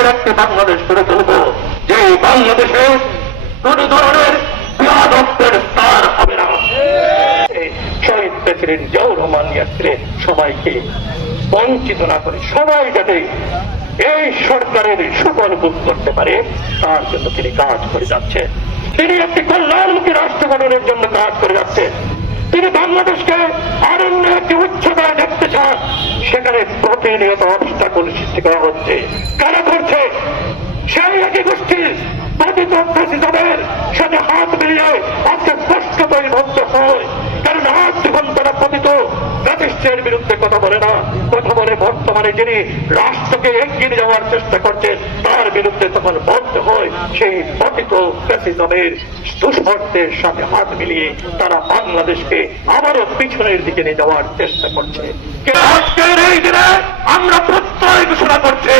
দেশের একটি বাংলাদেশ গড়ে তুলব, যে বাংলাদেশে কোন ধরনের বিয়াদত্বের স্থান হবে না। শহীদ প্রেসিডেন্ট জিয়াউর রহমান ইয়াসিরের সবাইকে বঞ্চিত না করে সবাই যাতে এই সরকারের সুফল ভোগ করতে পারে তার জন্য তিনি কাজ করে যাচ্ছেন। তিনি একটি কল্যাণমুখী রাষ্ট্র গঠনের জন্য কাজ করে যাচ্ছেন। তিনি বাংলাদেশকে আরণ্য একটি উচ্চতায় দেখতে চান, সেখানে প্রতিনিয়ত অবস্টাকল সৃষ্টি করা হচ্ছে। কারা করছে? সেই একই গোষ্ঠীর পতিত প্রেসিডেন্টের সাথে হাত মিলিয়ে আজকে স্পষ্ট পরিবদ্ধ হয়। কারণ আজ যখন তারা পতিত জাতিষ্ঠের বিরুদ্ধে কথা বলে না, কথা বলে বর্তমানে যিনি রাষ্ট্রকে এগিয়ে যাওয়ার চেষ্টা করছেন তার বিরুদ্ধে তখন বদ্ধ হয় সেই পতিত প্রেসিডেন্টের দুঃশর্তের সাথে হাত মিলিয়ে তারা বাংলাদেশকে আবারও পিছনের দিকে নিয়ে যাওয়ার চেষ্টা করছে। আজকের এই দিনে আমরা প্রত্যয় ঘোষণা করছি,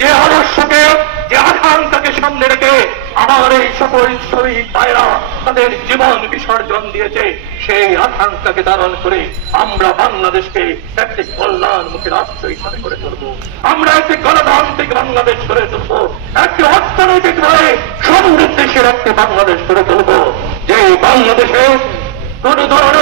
যে আদর্শকে, যে আকাঙ্ক্ষাকে সামনে রেখে আমার এই সকল শহীদ ভাইরা তাদের জীবন বিসর্জন দিয়েছে, সেই আকাঙ্ক্ষাকে ধারণ করে আমরা বাংলাদেশকে একটি কল্যাণমুখী রাষ্ট্র হিসাবে করে তুলব। আমরা একটি গণতান্ত্রিক বাংলাদেশ গড়ে তুলব, একটি অর্থনৈতিকভাবে সমৃদ্ধিশীল একটি বাংলাদেশ গড়ে তুলব, যে বাংলাদেশে কোন ধরনের